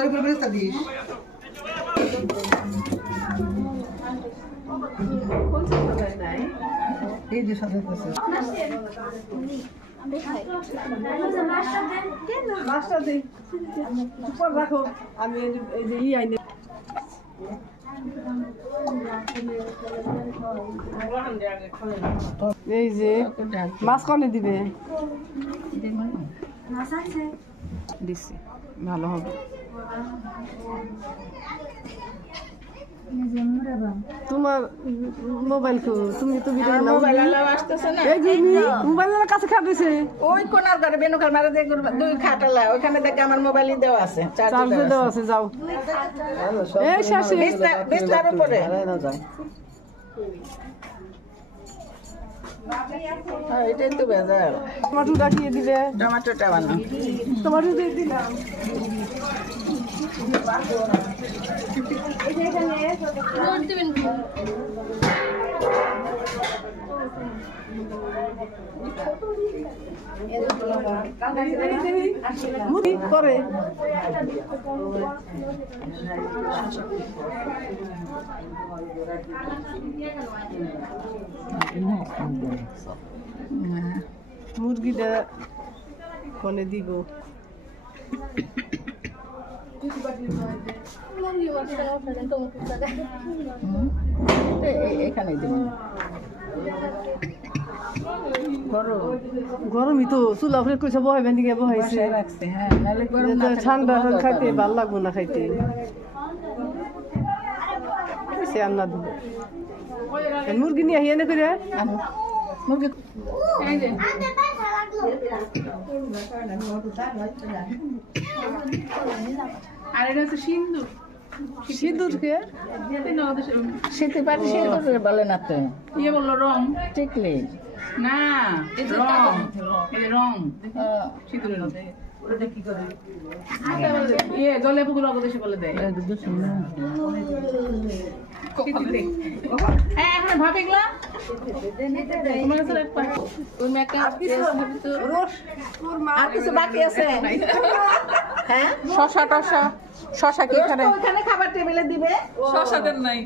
ওর উপর বেরেস্তা দিস। এই যে সাথে আছে মাছটা দে উপর রাখো আমি এই যে ই আইনে এই যে মাছ কনে দিবে দিছি ভালো হবে তোমার মোবাইল কো তুমি তো ভিডিও নাও মোবাইল আসতেছে না এই যে মোবাইলের কাছে খাবেছে ওই কোনার ঘরে বেনুকার মারে দেখ দুই খাটালা ওখানে দেখ আমার মোবাইলই দেওয়া আছে চার্জ দেওয়া আছে যাও এই শাশি বিস্তার উপরে হ্যাঁ এটাই তো বেজার টমেটো রাখিয়ে দিবে টমেটোটা বানাও টমেটো দিয়ে দিলাম করে মুরগিটা ফোনে দিব এখানে দিব গরমই তো চুলা ফেলে কইছে বহাই বেঁধে গিয়ে বহাইছে রাখছে হ্যাঁ নাহলে গরম না ঠান্ডা খাইতে ভাল লাগবো না খাইতে সে আন্না দিব মুরগি নিয়ে আহিয়ে না করে মুরগি আর এটা হচ্ছে সিন্ধু সিঁদুরকে শীতে পারি সিঁদুর বলে না তো ইয়ে বললো রং টিকলি না রং এই যে রং সিঁদুরের মধ্যে ইয়ে জলে পুকুর অগদেশে বলে দেয় হ্যাঁ এখন ভাব এগুলা তোমার কাছে রাখবা তুমি একটা আর কিছু বাকি আছে হ্যাঁ শশা টশা শশা কি এখানে ওখানে খাবার টেবিলে দিবে শশা দেন নাই